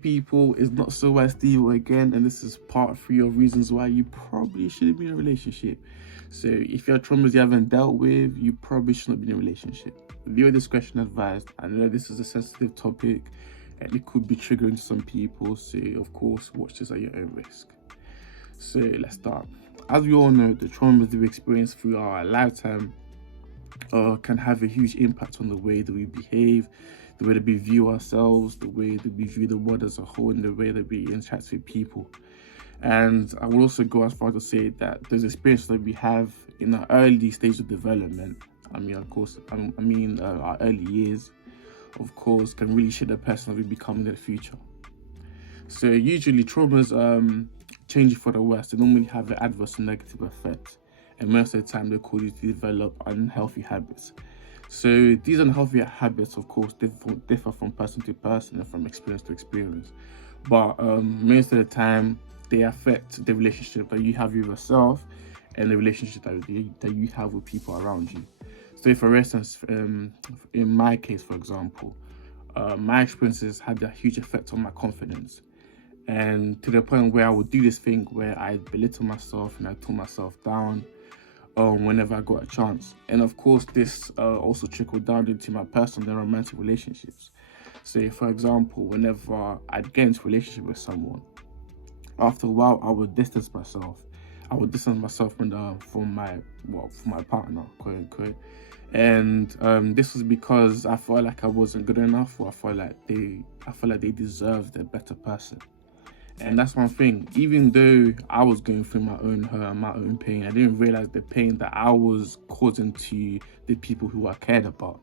People, it's not so wise Steve again, and this is part 3 of reasons why you probably shouldn't be in a relationship. So if you have traumas you haven't dealt with, you probably shouldn't be in a relationship. Viewer discretion advised. I know this is a sensitive topic and it could be triggering to some people, so of course watch this at your own risk. So let's start. As we all know, the traumas that we experience through our lifetime can have a huge impact on the way that we behave, the way that we view ourselves, the way that we view the world as a whole, and the way that we interact with people. And I will also go as far to say that those experiences that we have in our early stage of development, our early years, of course, can really shape the person that we become in the future. So usually traumas change for the worse. They normally have an adverse and negative effect, and most of the time they cause you to develop unhealthy habits. So these unhealthy habits, of course, differ from person to person and from experience to experience. But most of the time, they affect the relationship that you have with yourself and the relationship that you have with people around you. So for instance, in my case, for example, my experiences had a huge effect on my confidence. And to the point where I would do this thing where I belittle myself and I tone myself down whenever I got a chance. And of course, this also trickled down into my personal and romantic relationships. So for example, whenever I'd get into a relationship with someone, after a while, I would distance myself. I would distance myself from my partner, quote unquote. And this was because I felt like I wasn't good enough, or I felt like they deserved a better person. And that's one thing. Even though I was going through my own hurt and my own pain, I didn't realize the pain that I was causing to the people who I cared about.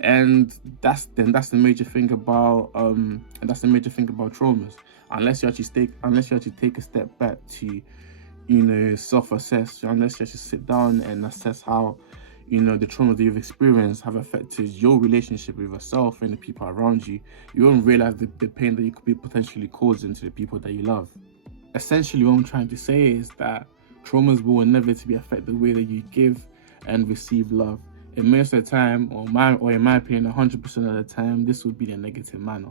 And that's the major thing about traumas. Unless you actually take a step back to, self-assess, unless you actually sit down and assess how, the trauma that you've experienced have affected your relationship with yourself and the people around you, you won't realize the pain that you could be potentially causing to the people that you love. Essentially, what I'm trying to say is that traumas will inevitably affect the way that you give and receive love. And most of the time, or in my opinion, 100% of the time, this would be in a negative manner.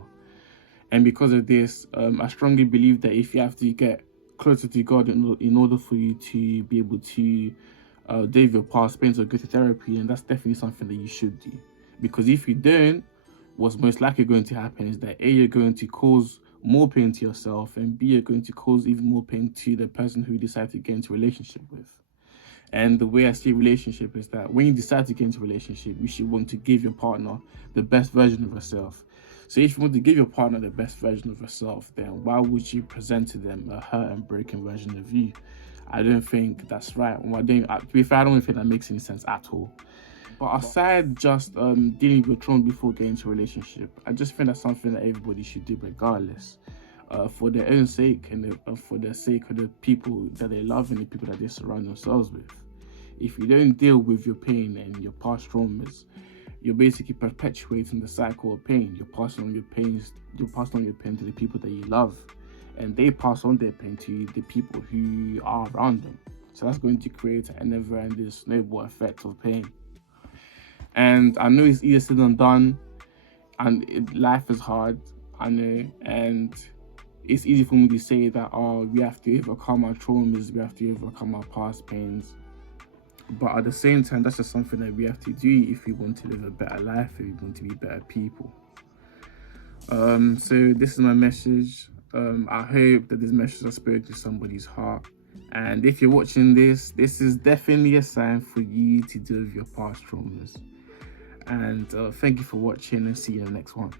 And because of this, I strongly believe that if you have to get closer to God in order for you to be able to deal with your past pains or go to therapy, and that's definitely something that you should do. Because if you don't, what's most likely going to happen is that A, you're going to cause more pain to yourself, and B, you're going to cause even more pain to the person who you decide to get into a relationship with. And the way I see a relationship is that when you decide to get into a relationship, you should want to give your partner the best version of yourself. So if you want to give your partner the best version of yourself, then why would you present to them a hurt and broken version of you? I don't think that's right. To be fair, I don't think that makes any sense at all. But aside just dealing with trauma before getting into a relationship, I just think that's something that everybody should do regardless. For their own sake and for the sake of the people that they love and the people that they surround themselves with. If you don't deal with your pain and your past traumas, you're basically perpetuating the cycle of pain. You're passing on your pain to the people that you love, and they pass on their pain to the people who are around them. So that's going to create a never-ending snowball effect of pain. And I know it's easier said than done, and life is hard, I know, and it's easy for me to say that, we have to overcome our traumas, we have to overcome our past pains. But at the same time, that's just something that we have to do if we want to live a better life, if we want to be better people. So this is my message. I hope that this message has spoken to somebody's heart. And if you're watching this is definitely a sign for you to deal with your past traumas. And thank you for watching, and see you in the next one.